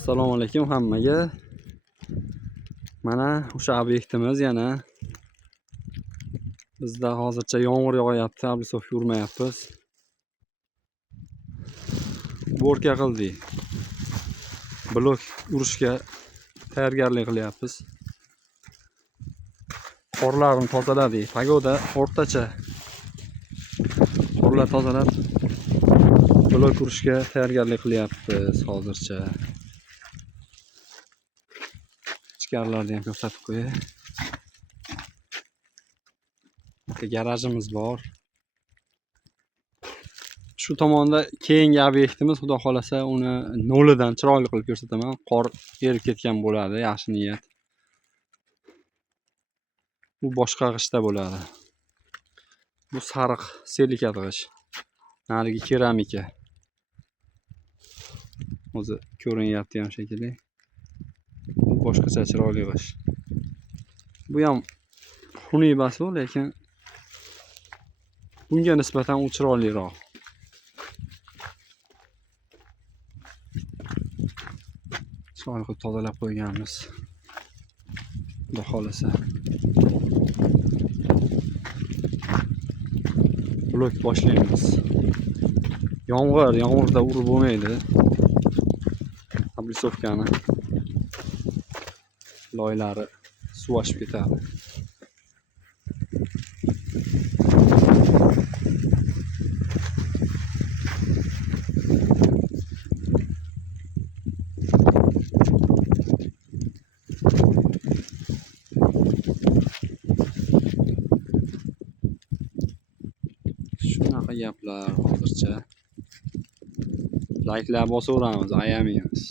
Assalomu alaykum hammaga. Mana o'sha obyektimiz yana bizda hozircha yomg'ir yog'yapti, ablisovka urmayapmiz. Borka qildik. Blok urishga tayyorgarlik qilyapmiz. Qorlarni tozaladik. Pagoda o'rtacha. Qorlar tozalab blok urishga tayyorgarlik qilyapmiz hozircha. Ichkarilarni ham ko'rsatib qo'yay. Garajimiz bor. Shu tomonda keyingi obyektimiz, xudo xolasa uni nolidan chiroyli qilib ko'rsataman. Qor erib ketgan bo'ladi, yaxshi niyat. Bu boshqa g'ishda bo'ladi. Bu sariq silikat g'ish. Narigi keramika. O'zi ko'rinyapti ham shekilli. Bu boshqacha chiroyli g'ish. Bu ham xunuk emas-ku, lekin bunga nisbatan u chiroyliroq. Chiroyli qilib tozalab qo'yganmiz. Xudo xolasa. Blok boshlaymiz. Yomg'irda urib bo'lmaydi. Ablisovkani loylari suv oshib ketadi. Shunaqa gaplar hozircha. Like'lar bosaveramiz, ayamaymiz.